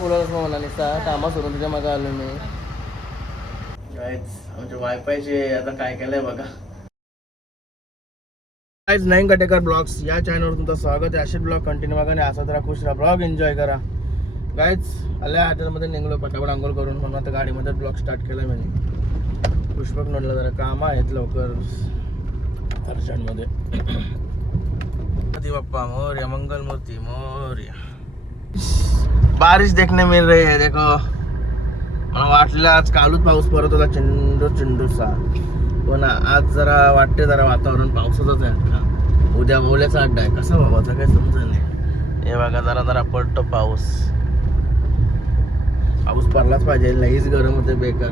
बोलत म्हणाली कामा सोडून तुझ्या मागे आलो मी. आमच्या वायफायचे आता काय केलंय बघा. गाईज नाईन कटेकर ब्लॉग्स या चॅनलवर तुमचं स्वागत आहे. असे ब्लॉग कंटिन्यू बघा आणि असा जरा खुश राहा, ब्लॉग एन्जॉय करा. गाईज आल्या हॉटेलमध्ये निघलो पटापट आंघोळ करून, म्हणून आता गाडीमध्ये ब्लॉग स्टार्ट केला मी. पुष्पक म्हटलं जरा काम आहेत लवकर अर्जंटमध्ये. बाप्पा मोरया, मंगल मूर्ती मोरया. बारिश देखने मिल रही है देखो. मला वाटलं आज कालूच पाऊस पडत होता चिंडूचा, पण आज जरा वाटते जरा वातावरण पावसाचंच आहे. अख्खा उद्या ओल्याचा अड्डा आहे. कसा बाबाचा काही समजा नाही. हे बघा जरा जरा पडतो पाऊस. पाऊस पडलाच पाहिजे, लईच गरम होते बेकार.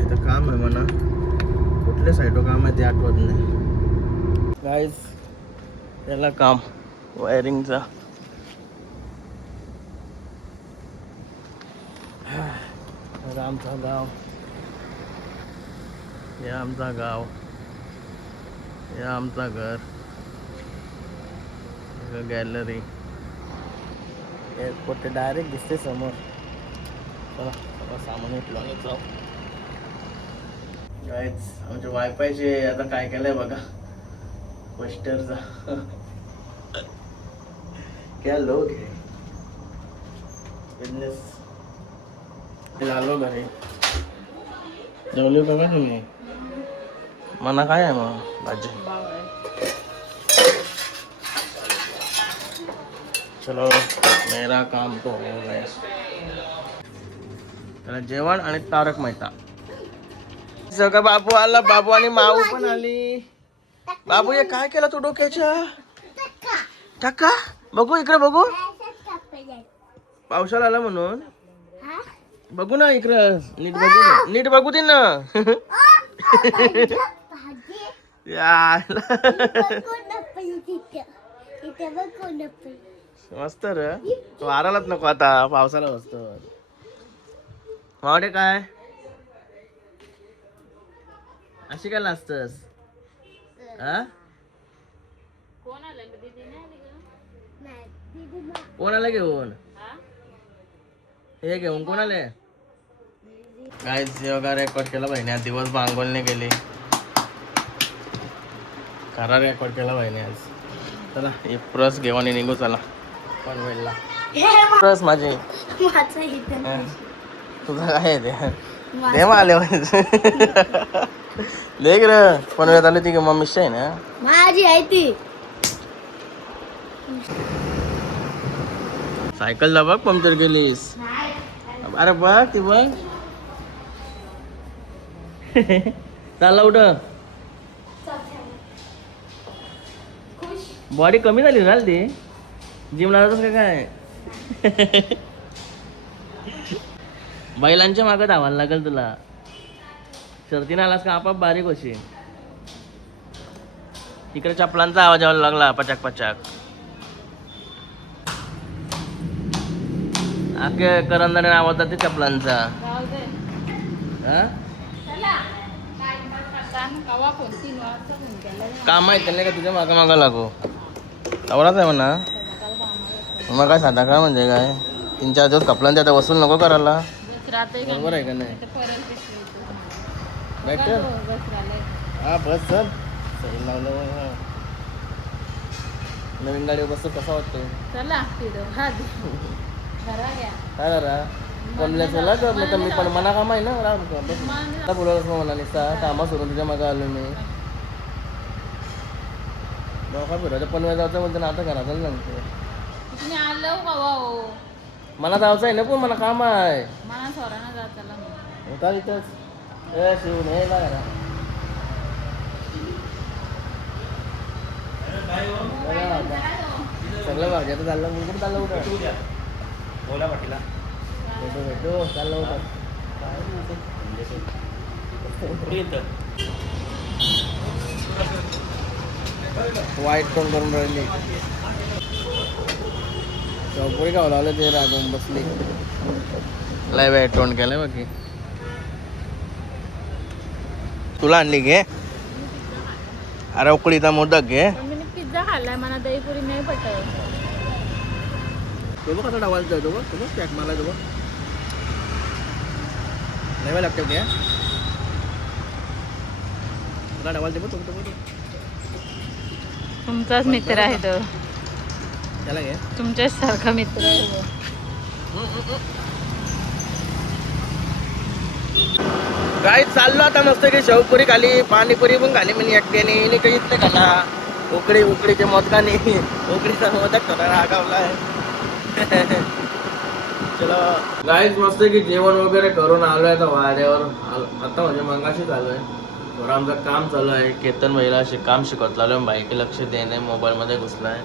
इथं काम आहे म्हणा, कुठल्या साईडवर काम आहे ते आठवत नाही. गाईज त्याला काम वायरिंगचा. आमचा गाव, हे आमचा गाव, हे आमचा घर, गॅलरी. एअरपोर्ट डायरेक्ट दिसते समोर. चला सामान उठलो आणि जाऊ. गाईज आमच्या वायफायचे आता काय केलंय बघा. पोस्टरचा क्या लोग है बिजनेस. आलो घरी. जेवले बघा तुम्ही. मना काय आहे मग भाजी. चलो मेरा काम तो हो गया. त्याला जेवण आणि तारक मेहता. सगळं बाबू आला, बाबू आणि माऊ पण आली. बाबू हे काय केलं तू डोक्याच्या. टाका बघू इकडे बघू. पावसाला आला म्हणून बघू ना इकडं. नीट बघू, नीट बघू दे ना. मस्त र. वारालाच नको आता, पावसाला मस्त. मावडे काय अशी काय नाचतस. कोणाला घेऊन हे घेऊन कोणाला काय वगैरे रेकॉर्ड केला बहिणी. दिवस बांगोलने गेली. खरा रेकॉर्ड केला बहिणी आज. चला एक प्रस घेऊ आणि निघू. चला पनवेलला. प्रस माझी तुझं काय आहे ते दे आले देख र. पनवेलात आली ती की मम्मीशी आहे ना माझी आहे ती. सायकलला बघ पंक्चर गेलीस. अरे बघ ती बघ. चालला उठ. बॉडी कमी झाली ना ती. जिम लावतच का काय. बैलांच्या मागं धावायला लागेल तुला. शर्तीने आलास का आपाप बारीक होशील. इकडे चपलांचा आवाज यायला लागला पचाक पचाक. आखे करंदाने आवाज ते चपलांचा. काम आहे त्यांना का तुझ्या मागा मागा लागू. आवराच आहे म्हणा. मग काय साधा का म्हणजे काय 3-4 दिवस कपलांचे आता वसूल नको करायला. बरोबर आहे का नाही. हा बस चल. सही लावलं. नवीन गाडीवर बसतो कसा वाटतो. काय करा कमल्या चला कर नाही तर मी पण मना काम आहे ना. राम बोलत म्हणाली कामा सोडून तुझ्या मागे आलो मी. काय फिरायचं पनवेल जायचं म्हणते ना. आता घराचं नंतर मला जायचं आहे ना. पण मला काम आहे होता इथंच शिवून हे घरा. सगळं भाज्या तर चाललं मुलगा चाललं उठा. बोला पाटीला भेटू भेटू चाललं उठा. वाईट कोण करून राहिली. चौपोळी गाव लावलं ते रागवून बसली. लय वाईट तोंड केलंय बाकी. तुला आणली घे. अरे उकडीचा मोदक घे. पिझ्झा खाल्लाय मला दहीपुरी नाही पटत. तो बघ कसा डावायचा तो बघ पॅक मारला तो बघ नाही लागते काय तुला डावायचं बघ तो तुमचाच मित्र आहे तो, त्याला घे तुमच्याच सारखा मित्र आहे तो. काय चाललो आता मस्त की शेवपुरी खाली पाणीपुरी पण खाली म्हणजे एकट्याने काही नाही खाला उकडीचे मोदकाने उकडीचा मोदक थोडा रागावलाय चलो गाईच मस्त की जेवण वगैरे करून आलोय तर वाड्यावर आता म्हणजे मंगाशी चालू आहे थोडं आमचं काम चालू आहे केतन भाईला काम शिकवत चालू आहे बाईक लक्ष देणे मोबाईल मध्ये घुसलाय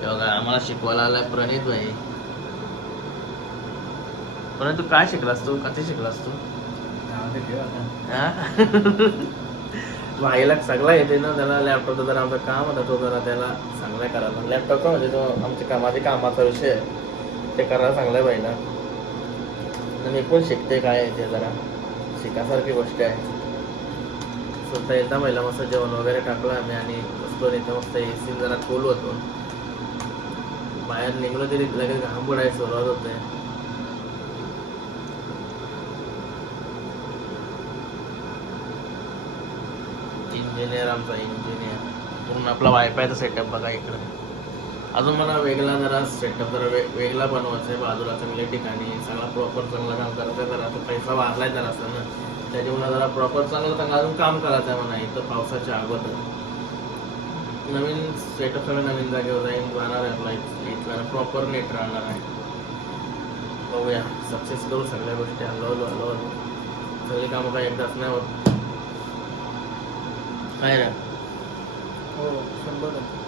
तेव्हा आम्हाला शिकवायला आलाय प्रणित भाई पण तू काय शिकलास तू कधी शिकलास तू भाईला सगळा येते ना त्याला लॅपटॉपचा जरा आमचं काम होता तो जरा त्याला चांगला करायला लॅपटॉपचा म्हणजे तो आमच्या कामाचा विषय आहे ते करायला चांगलं आहे भाईला मी पण शिकते काय आहे ते जरा शिकासारखी गोष्ट आहे स्वतः येता महिला मस्त जेवण वगैरे टाकलं आम्ही आणि बसतो तिथं मस्त एसी जरा खोल होतो बाहेर निघलो तरी लगेच घाम बुडायला सुरुवात होते इंजिनियर आमचा इंजिनियर पूर्ण आपला वायफायचा सेटअप बघा इकडे अजून मला वेगळा जरा सेटअप जरा वेगळा बनवायचा आहे बाजूला चांगल्या ठिकाणी सगळा प्रॉपर चांगलं काम करायचं आहे जरा पैसा वाढलाय जरा असं ना त्याच्यामुळे जरा प्रॉपर चांगलं अजून काम करायचं आहे म्हणा इथं पावसाच्या अगोदर नवीन सेटअप सगळं नवीन जागेवर जाईन जाणार आहे आपला इथला प्रॉपर नेट राहणार आहे बघूया सक्सेस करू सगळ्या गोष्टी हलवलो सगळी कामं काही एकदाच नाही होत काय रे हो 100